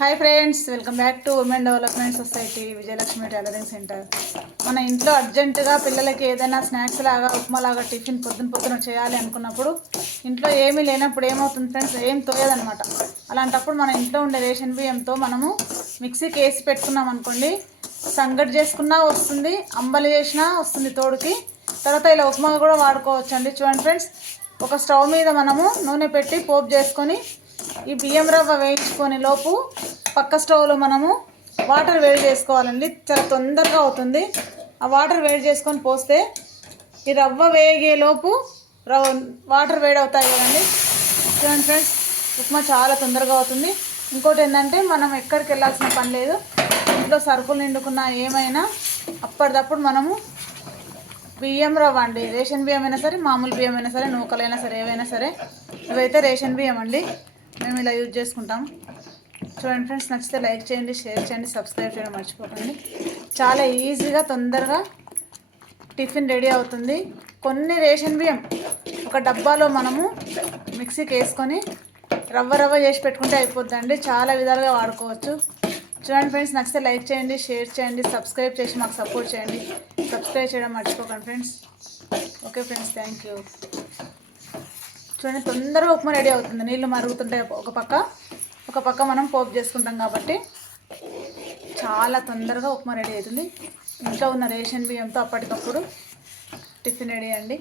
Hi friends, welcome back to women development society Vijayalakshmi tailoring centre. మన ఇంట్లో అర్జెంటుగా పిల్లలకి ఏదైనా స్నాక్స్ లాగా ఉప్మా లాగా టిఫిన్ పొద్దున చేయాలి అనుకున్నప్పుడు ఇంట్లో ఏమీ లేనప్పుడు ఏమవుతుంది ఫ్రెండ్స్, ఏం తోయదనమాట. అలాంటప్పుడు మన ఇంట్లో ఉండే రేషన్ బియ్యంతో మనము మిక్సీకి వేసి పెట్టుకున్నాం అనుకోండి, సంగటి చేసుకున్నా వస్తుంది, అంబలి చేసినా వస్తుంది తోడుకి. తర్వాత ఇలా ఉప్మా కూడా వాడుకోవచ్చు అండి. చూడండి ఫ్రెండ్స్, ఒక స్టవ్ మీద మనము నూనె పెట్టి పోపు చేసుకొని ఈ బియ్యం రవ్వ వేయించుకొని లోపు పక్క స్టవ్లో మనము వాటర్ వేడి చేసుకోవాలండి. చాలా తొందరగా అవుతుంది. ఆ వాటర్ వేడి చేసుకొని పోస్తే ఈ రవ్వ వేగేలోపు వాటర్ వేడి అవుతాయి కదండి. చూడండి ఫ్రెండ్స్, ఉప్మా చాలా తొందరగా అవుతుంది. ఇంకోటి ఏంటంటే, మనం ఎక్కడికి వెళ్ళాల్సిన పని లేదు. ఇంట్లో సరుకులు నిండుకున్నా ఏమైనా అప్పటిదప్పుడు మనము బియ్యం రవ్వ అండి, రేషన్ బియ్యం అయినా సరే, మామూలు బియ్యం అయినా సరే, నూకలైనా సరే, ఏవైనా సరే, ఇవైతే రేషన్ బియ్యం అండి, మేము ఇలా యూజ్ చేసుకుంటాం. చూడండి ఫ్రెండ్స్, నచ్చితే లైక్ చేయండి, షేర్ చేయండి, సబ్స్క్రైబ్ చేయడం మర్చిపోకండి. చాలా ఈజీగా తొందరగా టిఫిన్ రెడీ అవుతుంది. కొన్ని రేషన్ బియ్యం ఒక డబ్బాలో మనము మిక్సీకి వేసుకొని రవ్వ చేసి పెట్టుకుంటే అయిపోద్దండి. చాలా విధాలుగా వాడుకోవచ్చు. చూడండి ఫ్రెండ్స్, నచ్చితే లైక్ చేయండి, షేర్ చేయండి, సబ్స్క్రైబ్ చేసి మాకు సపోర్ట్ చేయండి. సబ్స్క్రైబ్ చేయడం మర్చిపోకండి friends. Okay friends, thank you. చూడండి, తొందరగా ఉప్మా రెడీ అవుతుంది. నీళ్ళు మరుగుతుంటాయి ఒక పక్క మనం పోపు చేసుకుంటాం కాబట్టి చాలా తొందరగా ఉప్మా రెడీ అవుతుంది. ఇంట్లో ఉన్న రేషన్ బియ్యంతో అప్పటికప్పుడు టిఫిన్ రెడీ అండి.